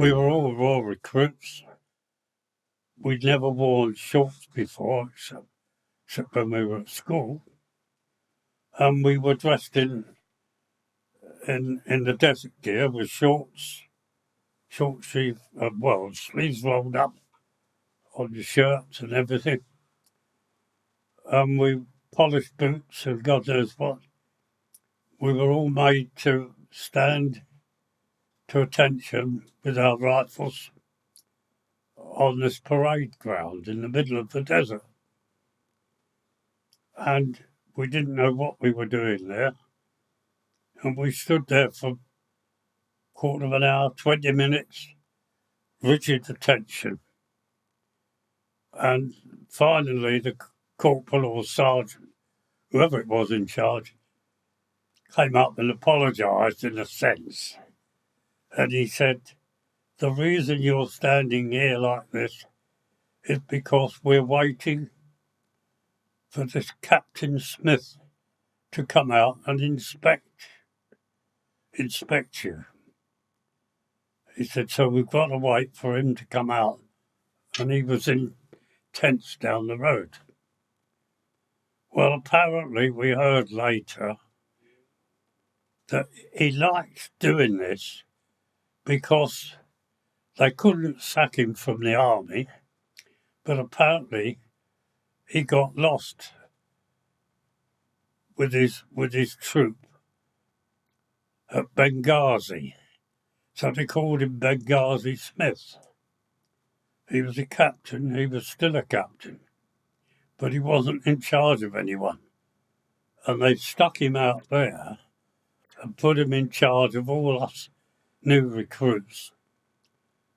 We were all raw recruits. We'd never worn shorts before, except when we were at school. And we were dressed in the desert gear with short sleeves rolled up on the shirts and everything. And we polished boots and God knows what. We were all made to stand to attention with our rifles on this parade ground in the middle of the desert. And we didn't know what we were doing there. And we stood there for a quarter of an hour, 20 minutes, rigid attention. And finally, the corporal or sergeant, whoever it was in charge, came up and apologised in a sense. And he said, the reason you're standing here like this is because we're waiting for this Captain Smith to come out and inspect you. He said, so we've got to wait for him to come out. And he was in tents down the road. Well, apparently we heard later that he liked doing this because they couldn't sack him from the army, but apparently he got lost with his troop at Benghazi. So they called him Benghazi Smith. He was a captain, he was still a captain, but he wasn't in charge of anyone. And they stuck him out there and put him in charge of all us new recruits.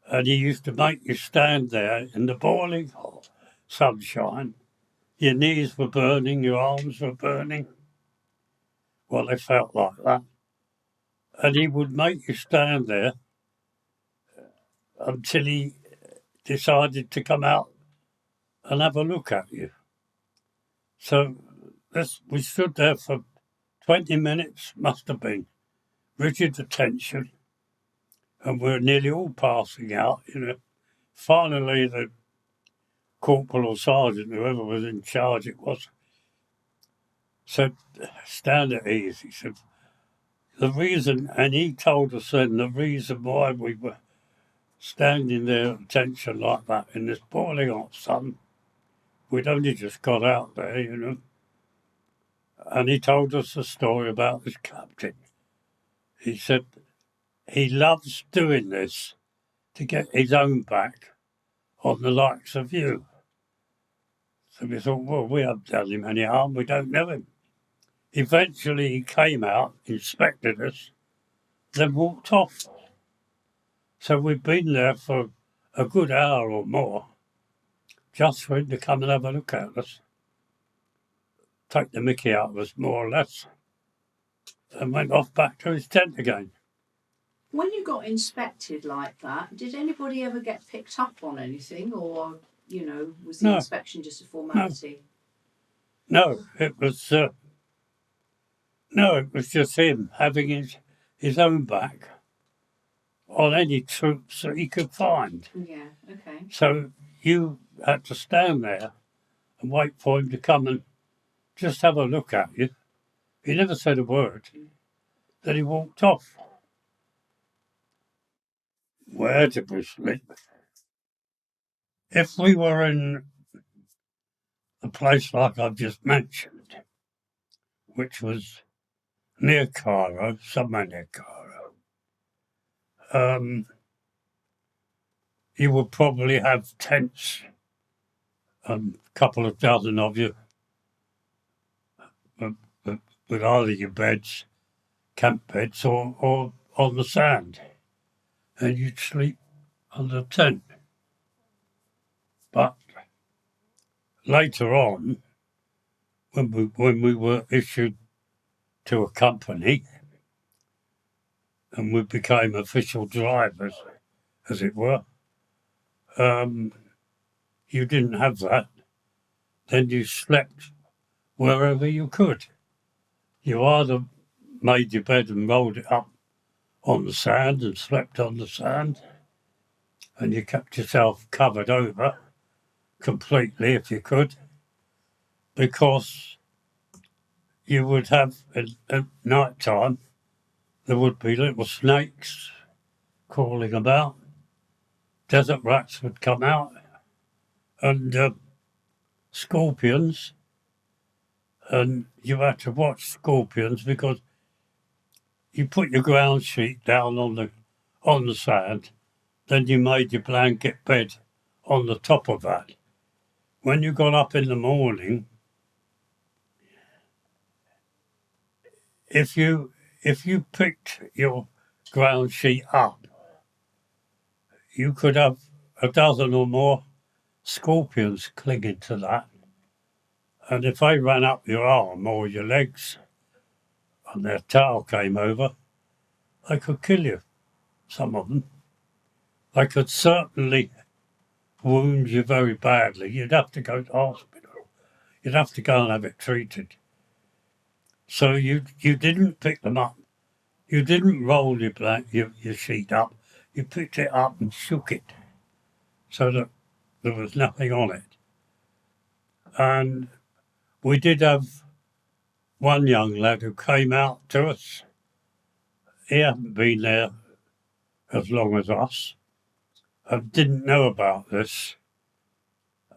And he used to make you stand there in the boiling hot sunshine. Your knees were burning, your arms were burning. Well, they felt like that. And he would make you stand there until he decided to come out and have a look at you. So we stood there for 20 minutes, must have been, rigid attention, and we're nearly all passing out, Finally, the corporal or sergeant, whoever was in charge it was, said, stand at ease. He said, the reason, and he told us then the reason why we were standing there at attention like that in this boiling hot sun, we'd only just got out there, and he told us a story about this captain. He said he loves doing this to get his own back on the likes of you. So we thought, well, we haven't done him any harm, we don't know him. Eventually he came out, inspected us, then walked off. So we've been there for a good hour or more, just for him to come and have a look at us, take the mickey out of us, more or less, and went off back to his tent again. When you got inspected like that, did anybody ever get picked up on anything, or, was the inspection just a formality? No, it was just him having his own back on any troops that he could find. Yeah, okay. So you had to stand there and wait for him to come and just have a look at you. He never said a word. Then he walked off. Where did we sleep? If we were in a place like I've just mentioned, which was near Cairo, somewhere near Cairo, you would probably have tents, a couple of dozen of you, with either your beds, camp beds, or on the sand, and you'd sleep under a tent. But later on, when we were issued to a company and we became official drivers, as it were, you didn't have that. Then you slept wherever you could. You either made your bed and rolled it up on the sand and slept on the sand, and you kept yourself covered over completely if you could, because you would have, at night time, there would be little snakes crawling about, desert rats would come out, and scorpions, and you had to watch scorpions because you put your ground sheet down on the sand, then you made your blanket bed on the top of that. When you got up in the morning, if you picked your ground sheet up, you could have a dozen or more scorpions clinging to that. And if they ran up your arm or your legs and their tail came over, they could kill you, some of them. They could certainly wound you very badly. You'd have to go to hospital. You'd have to go and have it treated. So you didn't pick them up. You didn't roll your sheet up. You picked it up and shook it so that there was nothing on it. And we did have one young lad who came out to us. He hadn't been there as long as us and didn't know about this.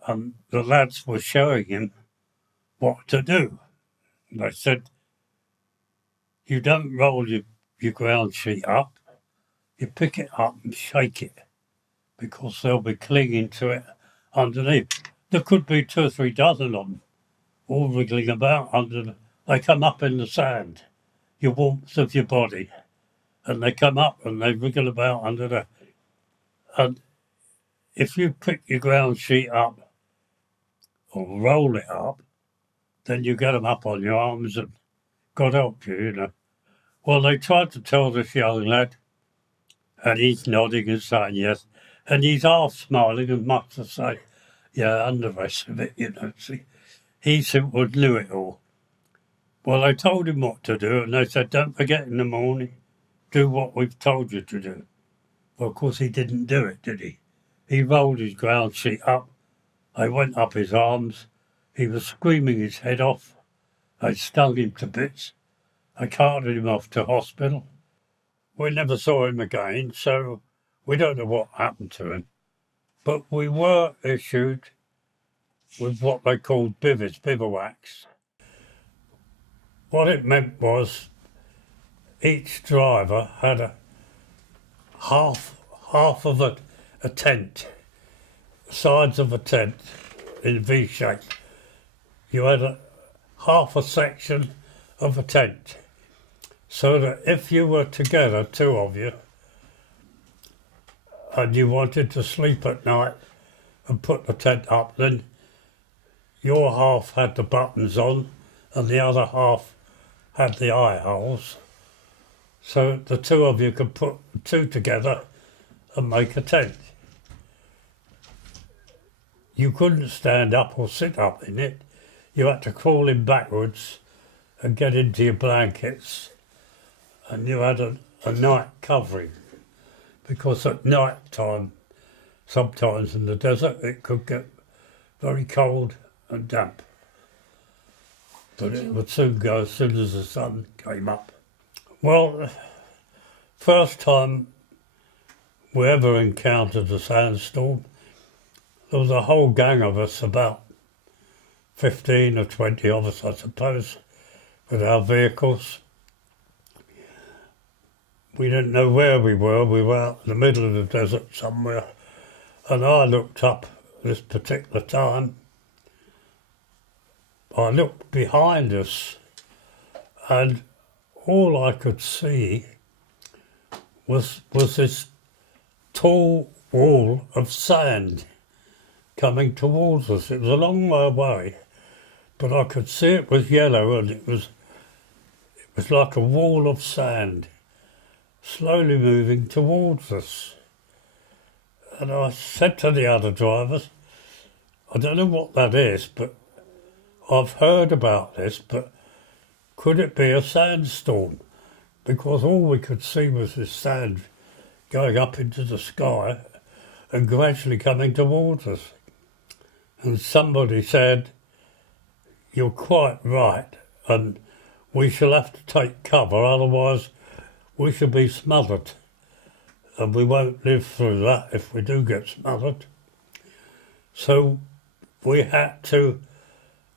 And the lads were showing him what to do. They said, you don't roll your ground sheet up, you pick it up and shake it because they'll be clinging to it underneath. There could be 2 or 3 dozen of them all wriggling about they come up in the sand, your warmth of your body, and they come up and they wriggle about under the. And if you pick your ground sheet up or roll it up, then you get them up on your arms and God help you, you know. Well, they tried to tell this young lad, and he's nodding and saying yes, and he's half smiling and much to say, yeah, and the rest of it, you know. See, he simply knew it all. Well, I told him what to do, and they said, don't forget in the morning, do what we've told you to do. Well, of course, he didn't do it, did he? He rolled his ground sheet up. I went up his arms. He was screaming his head off. I stung him to bits. I carted him off to hospital. We never saw him again, so we don't know what happened to him. But we were issued with what they called bivouacs. What it meant was each driver had a half of a tent, sides of a tent in V shape. You had half a section of a tent, so that if you were together, 2 of you, and you wanted to sleep at night and put the tent up, then your half had the buttons on and the other half had the eye holes. So the 2 of you could put 2 together and make a tent. You couldn't stand up or sit up in it. You had to crawl in backwards and get into your blankets, and you had a night covering, because at night time, sometimes in the desert, it could get very cold and damp. But it would soon go as soon as the sun came up. Well, first time we ever encountered a sandstorm, there was a whole gang of us, about 15 or 20 of us, I suppose, with our vehicles. We didn't know where we were. We were out in the middle of the desert somewhere. And I looked up this particular time. I looked behind us, and all I could see was this tall wall of sand coming towards us. It was a long way away, but I could see it was yellow, and it was like a wall of sand slowly moving towards us. And I said to the other drivers, I don't know what that is, but I've heard about this, but could it be a sandstorm? Because all we could see was this sand going up into the sky, and gradually coming towards us. And somebody said, "You're quite right, and we shall have to take cover, otherwise we shall be smothered. And we won't live through that if we do get smothered." So we had to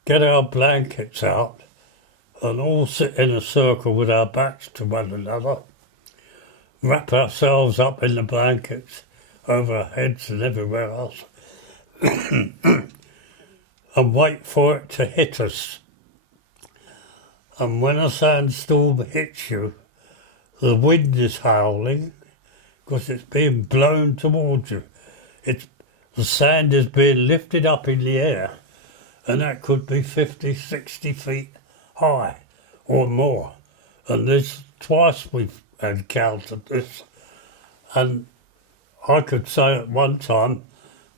get our blankets out and all sit in a circle with our backs to one another, wrap ourselves up in the blankets over our heads and everywhere else, and wait for it to hit us. And when a sandstorm hits you, the wind is howling because it's being blown towards you. The sand is being lifted up in the air, and that could be 50, 60 feet high or more. And this twice we've encountered this. And I could say at one time,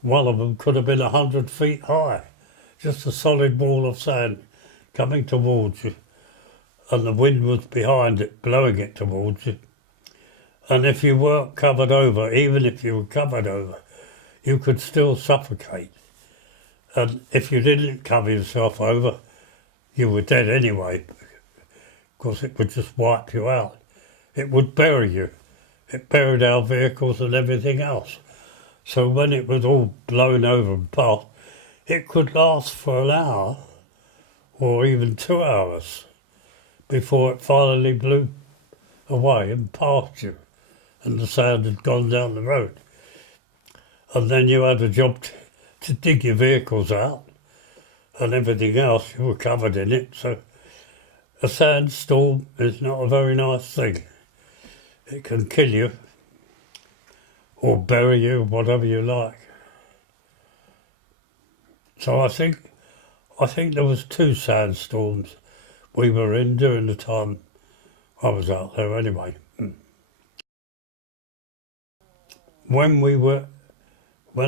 one of them could have been 100 feet high. Just a solid wall of sand coming towards you. And the wind was behind it, blowing it towards you. And if you weren't covered over, even if you were covered over, you could still suffocate. And if you didn't cover yourself over, you were dead anyway, because it would just wipe you out. It would bury you. It buried our vehicles and everything else. So when it was all blown over and past, it could last for an hour or even 2 hours before it finally blew away and past you, and the sand had gone down the road. And then you had a job to dig your vehicles out and everything else. You were covered in it. So a sandstorm is not a very nice thing. It can kill you or bury you, whatever you like. So I think there was 2 sandstorms we were in during the time I was out there anyway. When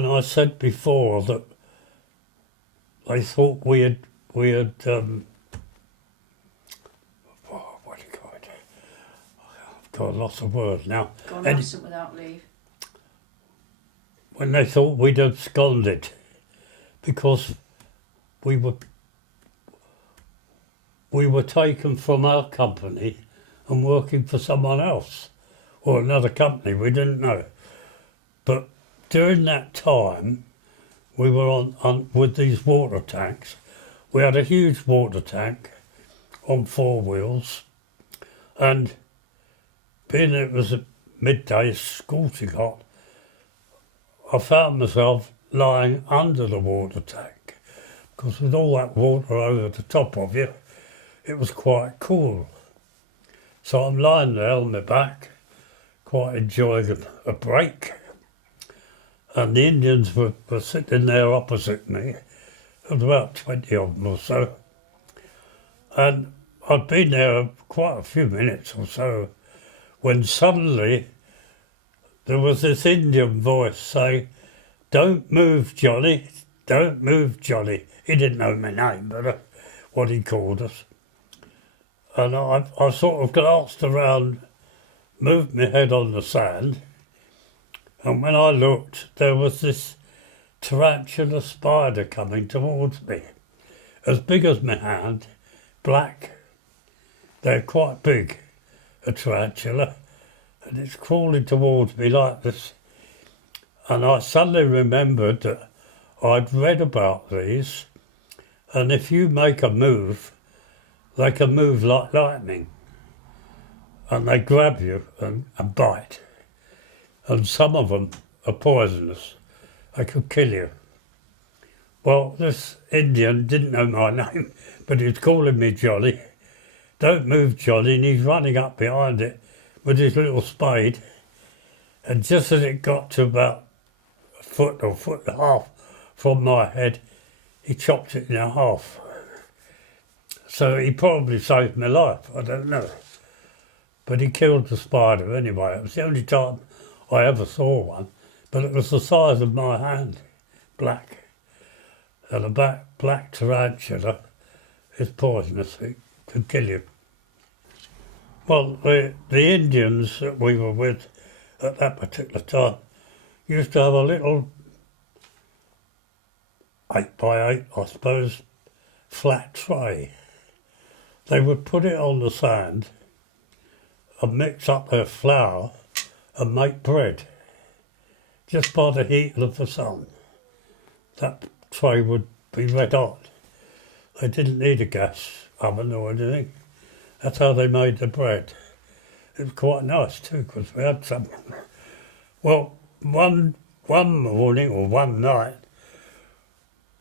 I said before that they thought we had what do you call it? I've got lots of words now. Gone absent without leave. When they thought we'd absconded, because we were taken from our company and working for someone else or another company, we didn't know. But during that time, we were on with these water tanks. We had a huge water tank on 4 wheels, and being it was a midday, scorching hot, I found myself lying under the water tank, because with all that water over the top of you, it was quite cool. So I'm lying there on my back, quite enjoying a break. And the Indians were sitting there opposite me. There was about 20 of them or so. And I'd been there quite a few minutes or so when suddenly there was this Indian voice saying, "Don't move, Johnny, don't move, Johnny." He didn't know my name, but what he called us. And I sort of glanced around, moved my head on the sand, and when I looked, there was this tarantula spider coming towards me, as big as my hand, black. They're quite big, a tarantula, and it's crawling towards me like this. And I suddenly remembered that I'd read about these, and if you make a move, they can move like lightning, and they grab you and bite. And some of them are poisonous. They could kill you. Well, this Indian didn't know my name, but he was calling me Johnny. "Don't move, Johnny," and he's running up behind it with his little spade. And just as it got to about a foot or foot and a half from my head, he chopped it in half. So he probably saved my life, I don't know. But he killed the spider anyway. It was the only time I ever saw one, but it was the size of my hand, black. And a black tarantula is poisonous, it could kill you. Well, the Indians that we were with at that particular time used to have a little 8x8, I suppose, flat tray. They would put it on the sand and mix up their flour and make bread just by the heat of the sun. That tray would be red hot. They didn't need a gas oven or anything. That's how they made the bread. It was quite nice too, because we had some. Well, one morning or one night,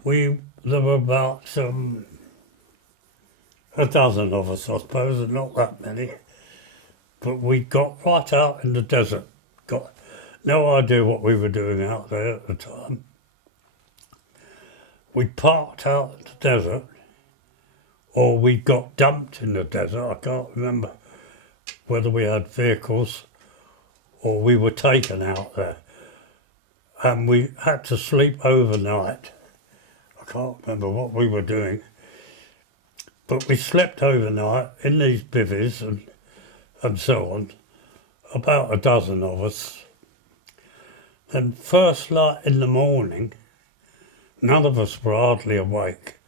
there were about a dozen of us, I suppose, and not that many. But we got right out in the desert. Got no idea what we were doing out there at the time. We parked out in the desert, or we got dumped in the desert. I can't remember whether we had vehicles or we were taken out there. And we had to sleep overnight. I can't remember what we were doing. But we slept overnight in these bivvies and so on, about a dozen of us. Then first light in the morning, none of us were hardly awake.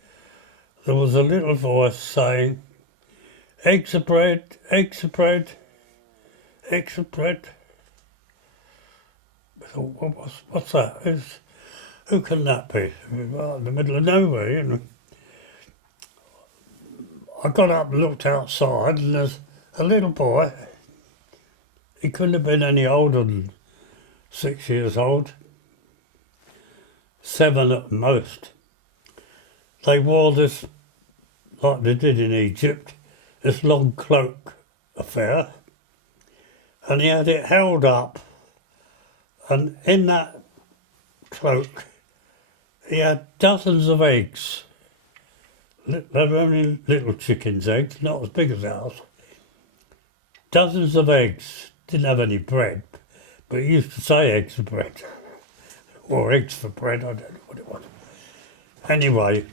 There was a little voice saying, "Eggs of bread, eggs of bread, eggs of bread." I thought, what's that? Who can that be? We're in the middle of nowhere, you know. I got up and looked outside, and there's a little boy. He couldn't have been any older than 6 years old. 7 at most. They wore this, like they did in Egypt, this long cloak affair, and he had it held up, and in that cloak he had dozens of eggs. They were only little chickens' eggs, not as big as ours. Dozens of eggs. Didn't have any bread, but he used to say eggs for bread. Or eggs for bread, I don't know what it was. Anyway,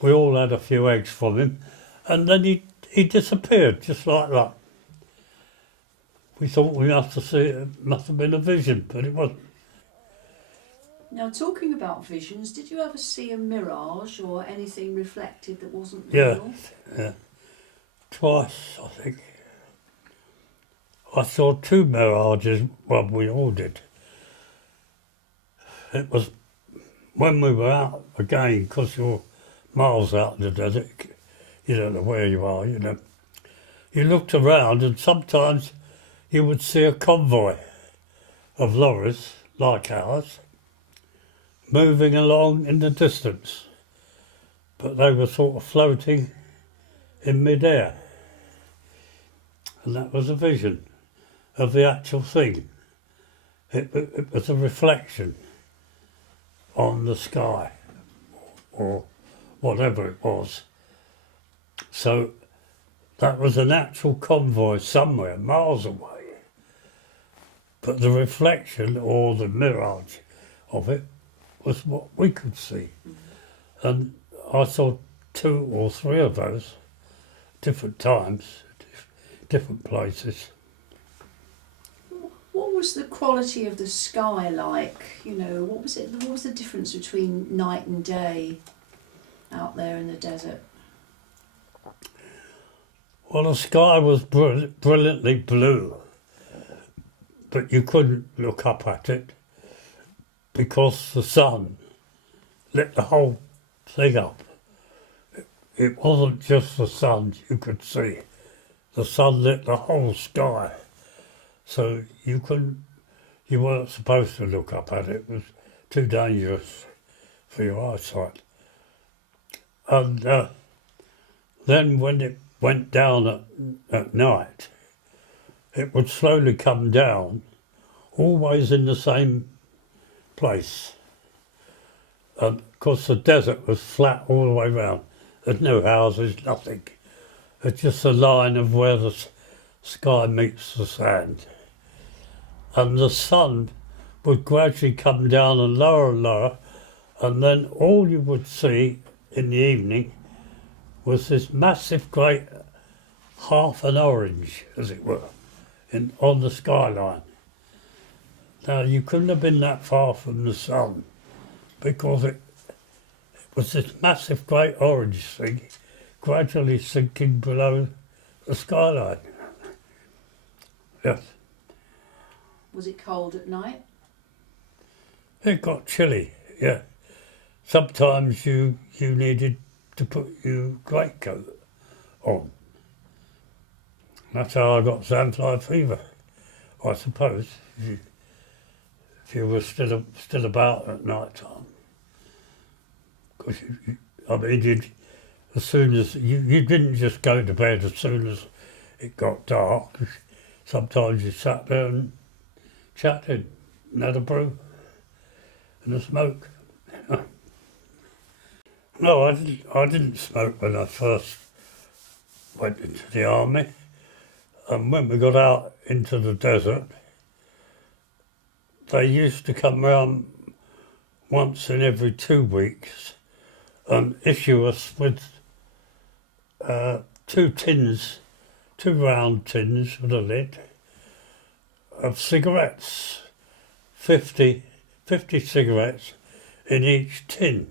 we all had a few eggs from him, and then he disappeared just like that. We thought we must have been a vision, but it wasn't. Now, talking about visions, did you ever see a mirage or anything reflected that wasn't real? real? Yeah. Twice, I think. I saw 2 mirages, well, we all did. It was when we were out again, because you're miles out in the desert, you don't know where you are, you know. You looked around and sometimes you would see a convoy of lorries, like ours, moving along in the distance, but they were sort of floating in mid-air. And that was a vision of the actual thing. It was a reflection on the sky, or whatever it was. So that was an actual convoy somewhere, miles away. But the reflection, or the mirage of it, was what we could see. And I saw 2 or 3 of those, different times, different places. What was the quality of the sky like? You know, what was the difference between night and day out there in the desert? Well, the sky was brilliantly blue, but you couldn't look up at it because the sun lit the whole thing up. It wasn't just the sun you could see. The sun lit the whole sky. So you weren't supposed to look up at it. It was too dangerous for your eyesight. And then when it went down at night, it would slowly come down, always in the same place. And of course the desert was flat all the way round. There's no houses, nothing. It's just a line of where the sky meets the sand. And the sun would gradually come down and lower, and then all you would see in the evening was this massive great half an orange, as it were, on the skyline. Now, you couldn't have been that far from the sun because it was this massive great orange thing gradually sinking below the skyline. Yes. Was it cold at night? It got chilly, yeah. Sometimes you needed to put your greatcoat on. That's how I got sandfly fever, I suppose, if you were still about at night time. Because as soon as you didn't just go to bed as soon as it got dark. Sometimes you sat there and chatted and had a brew and a smoke. No, I didn't smoke when I first went into the army. And when we got out into the desert, they used to come round once in every 2 weeks and issue us with 2 round tins with a lid of cigarettes, 50 cigarettes in each tin.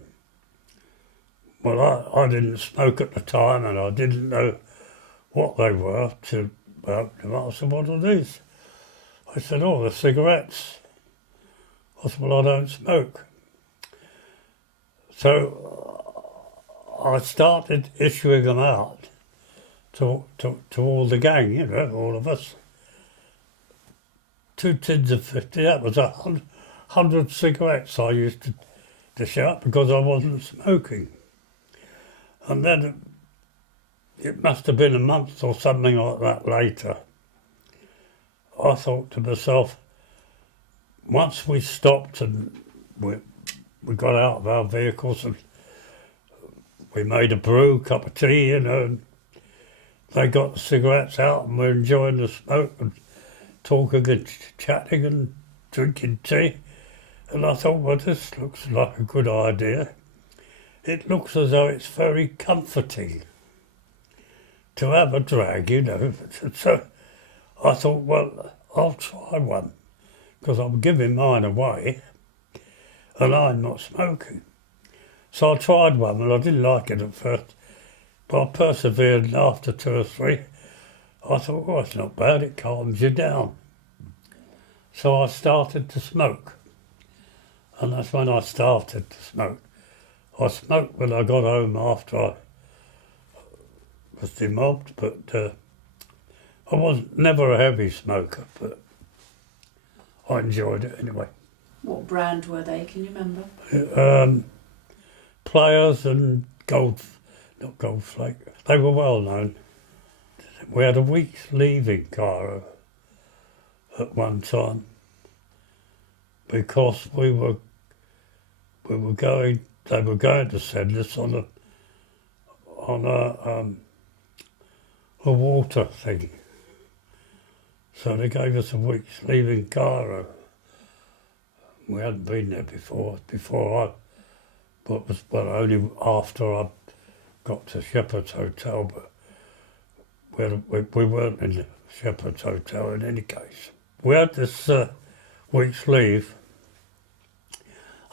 Well, I didn't smoke at the time and I didn't know what they were till I said, what are these? I said, oh, they're cigarettes. I said, well, I don't smoke. So I started issuing them out to all the gang, you know, all of us. 2 tins of 50, that was 100 cigarettes I used to dish out because I wasn't smoking. And then it must have been a month or something like that later. I thought to myself, once we stopped and we got out of our vehicles and we made a brew, cup of tea, you know, and they got the cigarettes out and we're enjoying the smoke and talking and chatting and drinking tea. And I thought, well, this looks like a good idea. It looks as though it's very comforting to have a drag, you know. So I thought, well, I'll try one because I'm giving mine away and I'm not smoking. So I tried one and I didn't like it at first, but I persevered, and after 2 or 3, I thought, well, it's not bad, it calms you down. So I started to smoke, and that's when I started to smoke. I smoked when I got home after I was demobbed, but I was never a heavy smoker, but I enjoyed it anyway. What brand were they, can you remember? Players and not Goldflake. They were well known. We had a week's leave in Cairo at one time because they were going to send us on a water thing. So they gave us a week's leave in Cairo. We hadn't been there before only after I got to Shepherd's Hotel, but we weren't in the Shepherd's Hotel in any case. We had this week's leave,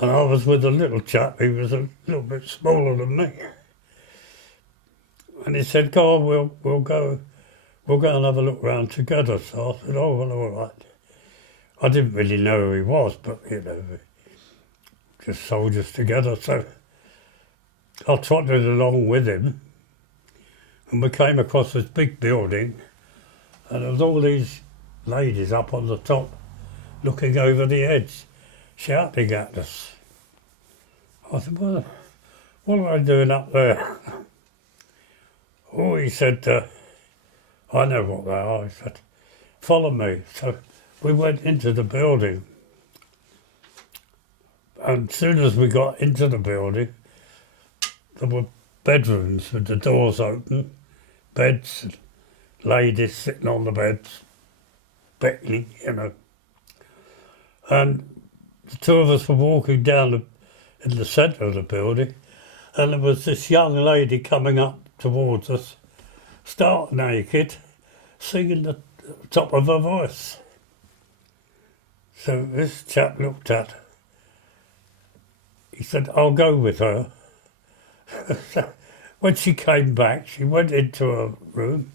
and I was with a little chap. He was a little bit smaller than me, and he said, "Go on, we'll go and have a look round together." So I said, "Oh, well, all right." I didn't really know who he was, but you know, just soldiers together. So I trotted along with him, and we came across this big building, and there was all these ladies up on the top, looking over the edge, shouting at us. I said, well, what are they doing up there? Oh, he said, I know what they are. He said, follow me. So we went into the building. And as soon as we got into the building, there were bedrooms with the doors open, beds, and ladies sitting on the beds, beckoning, you know. And the 2 of us were walking down in the centre of the building, and there was this young lady coming up towards us, stark naked, singing the top of her voice. So this chap looked at her. He said, I'll go with her. So when she came back, she went into her room.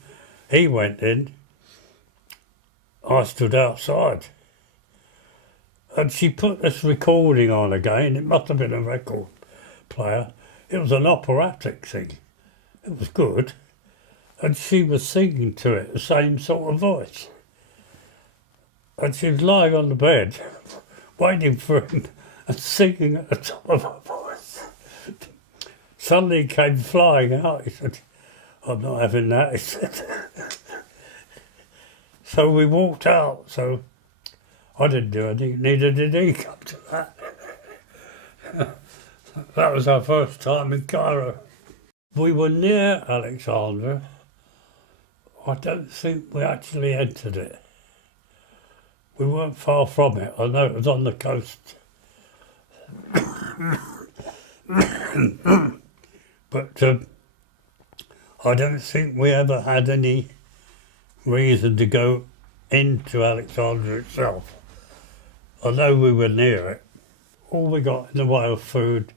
He went in. I stood outside. And she put this recording on again. It must have been a record player. It was an operatic thing. It was good. And she was singing to it, the same sort of voice. And she was lying on the bed, waiting for him and singing at the top of her voice. Suddenly he came flying out. He said, I'm not having that, he said. So we walked out. So I didn't do anything, neither did he come to that. That was our first time in Cairo. We were near Alexandria. I don't think we actually entered it. We weren't far from it. I know it was on the coast. But I don't think we ever had any reason to go into Alexandria itself. I know we were near it. All we got in the way of food,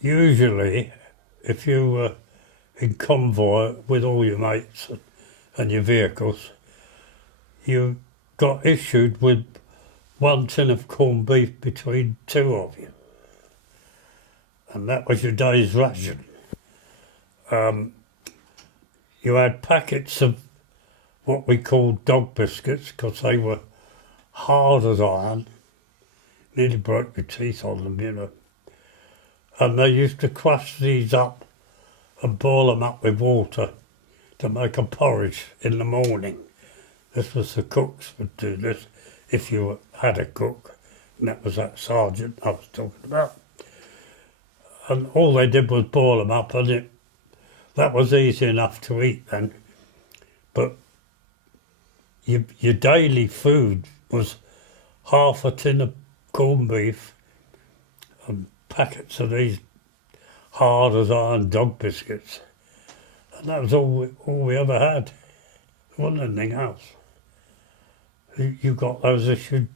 usually, if you were in convoy with all your mates and your vehicles, you got issued with 1 tin of corned beef between 2 of you. And that was your day's ration. You had packets of what we called dog biscuits because they were hard as iron. Nearly broke your teeth on them, you know. And they used to crush these up and boil them up with water to make a porridge in the morning. This was the cooks would do this if you had a cook, and that was that sergeant I was talking about. And all they did was boil them up, and that was easy enough to eat then. But your daily food was half a tin of corned beef and packets of these hard as iron dog biscuits. And that was all we ever had. There wasn't anything else. You got those issued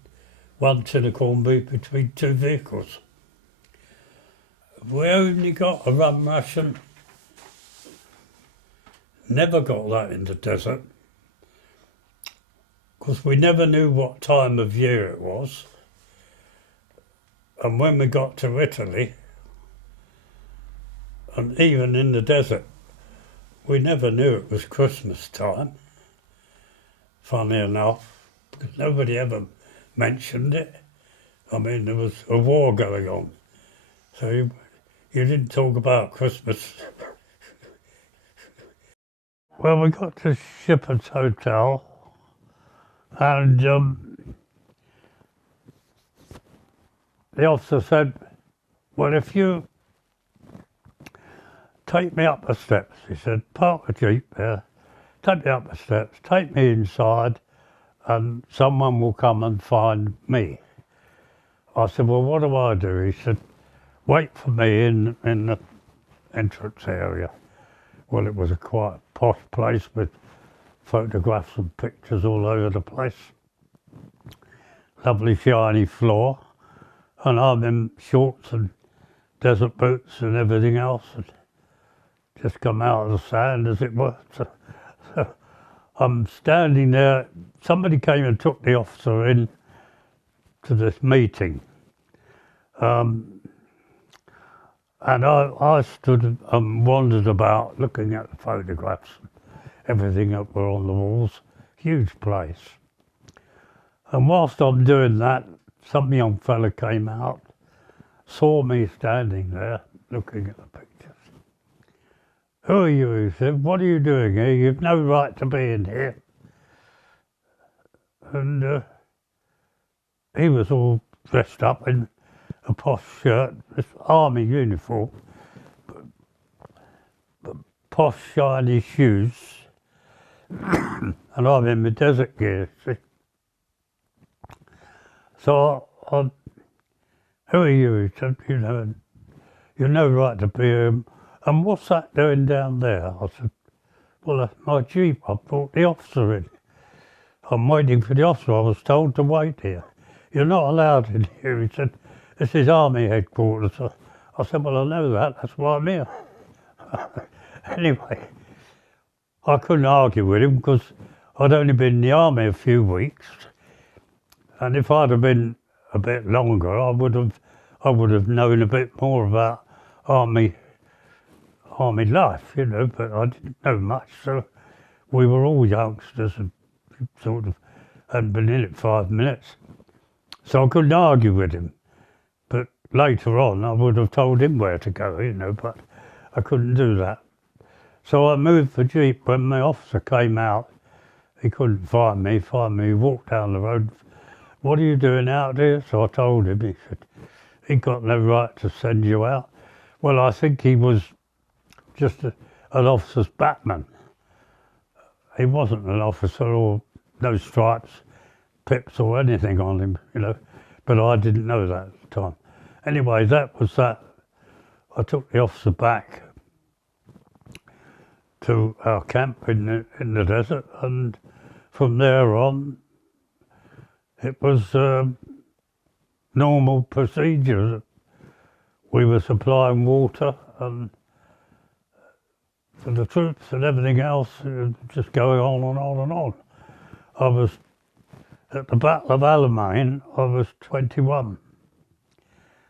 1 tin of corned beef between 2 vehicles. We only got a rum ration. Never got that in the desert. Because we never knew what time of year it was. And when we got to Italy, and even in the desert, we never knew it was Christmas time, funny enough, because nobody ever mentioned it. I mean, there was a war going on, so you didn't talk about Christmas. Well, we got to Shepherd's Hotel, and the officer said, well, if you take me up the steps, he said, park the jeep there, take me up the steps, take me inside, and someone will come and find me. I said, well, what do I do? He said, wait for me in the entrance area. Well, it was a quite posh place with photographs and pictures all over the place. Lovely shiny floor. And I'm in shorts and desert boots and everything else. And just come out of the sand, as it were. So I'm standing there. Somebody came and took the officer in to this meeting. And I stood and wandered about looking at the photographs and everything that were on the walls. Huge place. And whilst I'm doing that, some young fella came out, saw me standing there looking at the pictures. Who are you? He said, what are you doing here? You've no right to be in here. And he was all dressed up in a posh shirt, this army uniform, but posh shiny shoes, and I'm in my desert gear, see. So who are you? He said, you've no right to be here. And what's that doing down there? I said, well, that's my jeep. I brought the officer in. I'm waiting for the officer. I was told to wait here. You're not allowed in here. He said, this is Army headquarters. I said, well, I know that. That's why I'm here. Anyway, I couldn't argue with him because I'd only been in the Army a few weeks. And if I'd have been a bit longer, I would have known a bit more about Army life, you know, but I didn't know much. So we were all youngsters and sort of hadn't been in it 5 minutes. So I couldn't argue with him. But later on, I would have told him where to go, you know, but I couldn't do that. So I moved the Jeep. When my officer came out, he couldn't find me. He walked down the road. What are you doing out here? So I told him. He said, he got no right to send you out. Well, I think he was just an officer's batman. He wasn't an officer or no stripes, pips or anything on him, you know. But I didn't know that at the time. Anyway, that was that. I took the officer back to our camp in the desert, and from there on, it was normal procedure. We were supplying water and for the troops and everything else, just going on and on and on. I was at the Battle of Alamein. I was 21.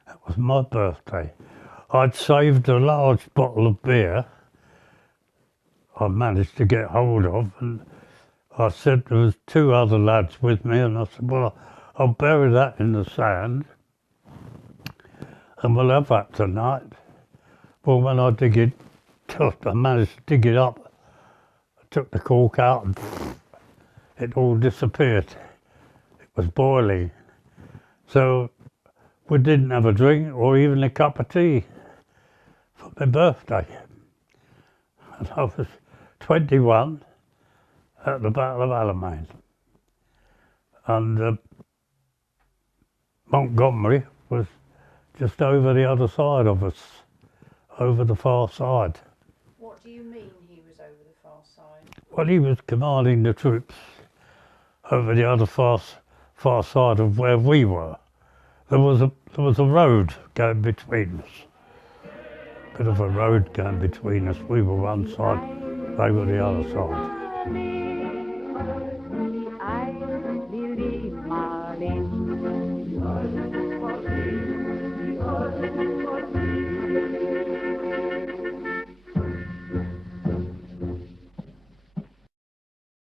That was my birthday. I'd saved a large bottle of beer I managed to get hold of, and I said there was 2 other lads with me, and I said, well, I'll bury that in the sand and we'll have that tonight. Well, when I managed to dig it up, I took the cork out and it all disappeared. It was boiling. So we didn't have a drink or even a cup of tea for my birthday. And I was 21 at the Battle of Alamein. And Montgomery was just over the other side of us, over the far side. What do you mean he was over the far side? Well, he was commanding the troops over the other far side of where we were. There was a road going between us. Bit of a road going between us. We were one side, they were the other side.